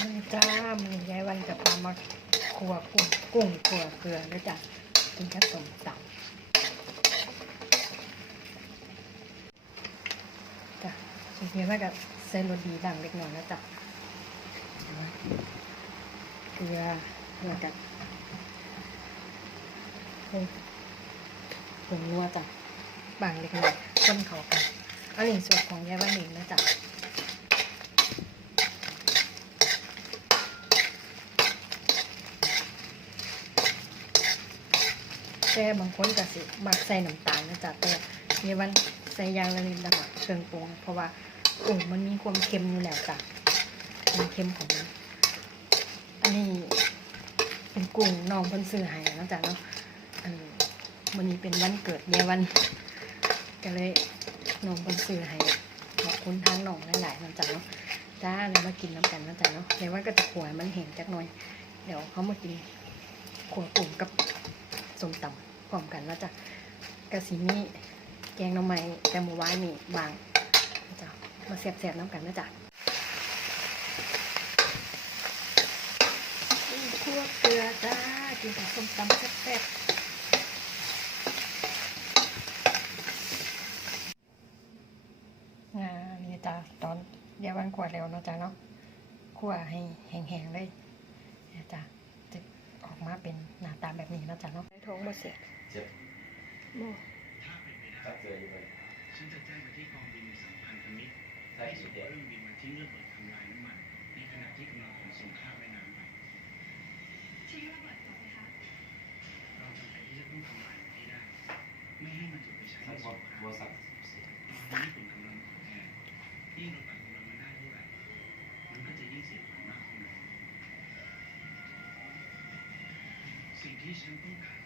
มันจ้ามันยายวันกับปลามาขัวกุ้งกุ้งขัวเกลือแล้วจ้ะกินกับส้มตำจ้ะทีนี้ว่ากับใส่รสดีดังเล็กน้อยแล้วจ้ะเกลือแล้วกับผงผงนัวจ้ะบางเล็กน้อยคนเขากันอันนี้ส่วนของยายวันเองนะจ๊ะ แต่บางคนก็สิมักใส่น้ำตาลนะจ๊ะแต่ในวันใส่ยางละนิดละหน่อยเครื่องปรุงเพราะว่ากุ้งมันมีความเค็มอยู่แล้วจ้ะความเค็มของมันอันนี้เป็นกุ้งน้องเพิ่นซื้อให้นะจ๊ะเนาะอันวันนี้เป็นวันเกิดเมียวันก็เลยน้องเพิ่นซื้อให้ขอบคุณทางน้องหลายๆนะจ๊ะเนาะจ้าเลยมากินน้ำกันนะจ๊ะเนาะในวันก็จะขวให้มันแห้งจักหน่อย เดี๋ยวเขามากินขัวกุ้งกับ ส้มตำพร้อมกันแล้วจ้ะกะสีมีแกงหน่อไม้แต่หมูไว้นี่บางนะจ้ะมาเสียบๆน้ำกันนะจ๊ะอู้คั่วเกลือจ้ากินกับส้มตำแซ่บๆงานี่จ้ะตอนเดี๋ยววันขวดแล้วเนาะจ้ะเนาะคั่วให้แห้งๆเลยเนี่ยจ้ะจะออกมาเป็นหน้าตาแบบนี้ บ่เสียเจ็บบ่ตัดเจออยู่เลยฉันจะแจ้งไปที่กองบินสัมพันธมิตรใช่ให้จีส่งเด็กเครื่องบินมาทิ้งระเบิดทำลายน้ำมัน ในขณะที่กำลังขนส่งข้ามแม่น้ำไปทิ้งระเบิดก่อนไหมคะเราจำเป็นที่จะต้องทำลายมันให้ได้ ไม่ให้มันถูกไปใช้ใช่ในบสองครามบอสักตอนนี้ญี่ปุ่นกำลังอ่อนแอยิ่งเราตัดกำลังมันได้เท่าไหร่มันก็จะยิ่งเสียผลมากเท่านั้นสิ่งที่ฉันต้องการ